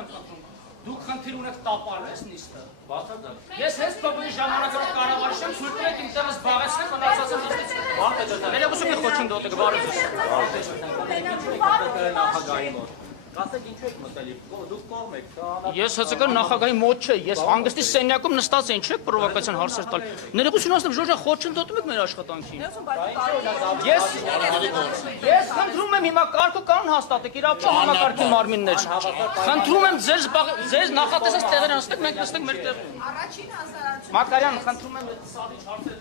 եմ խնդրում։ Դուք խնդիր ունեք տապալես նիստը։ Բացարձակ։ Ես հենց բավարի ժամանակով կառավարիչ եմ, ցույց տվեք իմ տեղը զբաղեցնեք, մնացածը նստեցեք։ Ներողություն խոչընդոտը գբարեք։ Նախագահի մոտ։ Կասեք ինչու եք մտել, դուք կողմ եք, Ես հսկա նախագահի մոտ չէ, ես հանգստի սենյակում նստած եմ, չէ՞ պրովոկացիան հարցեր տալ։ Ներողություն ասեմ, Ժոժա, խոչընդոտում եք մեր աշխատանքին։ Ես խնդրում եմ հիմա կարգ ու կանոն հաստատեք, իրավապահ համակարգի մարմիններ։ Խնդրում եմ ձեր նախատեսած տեղերը նստեք, մենք նստենք մեր տեղում։ Առաջին հասարակություն։ Մակարյան, խնդրում եմ սաղիչ հարցեր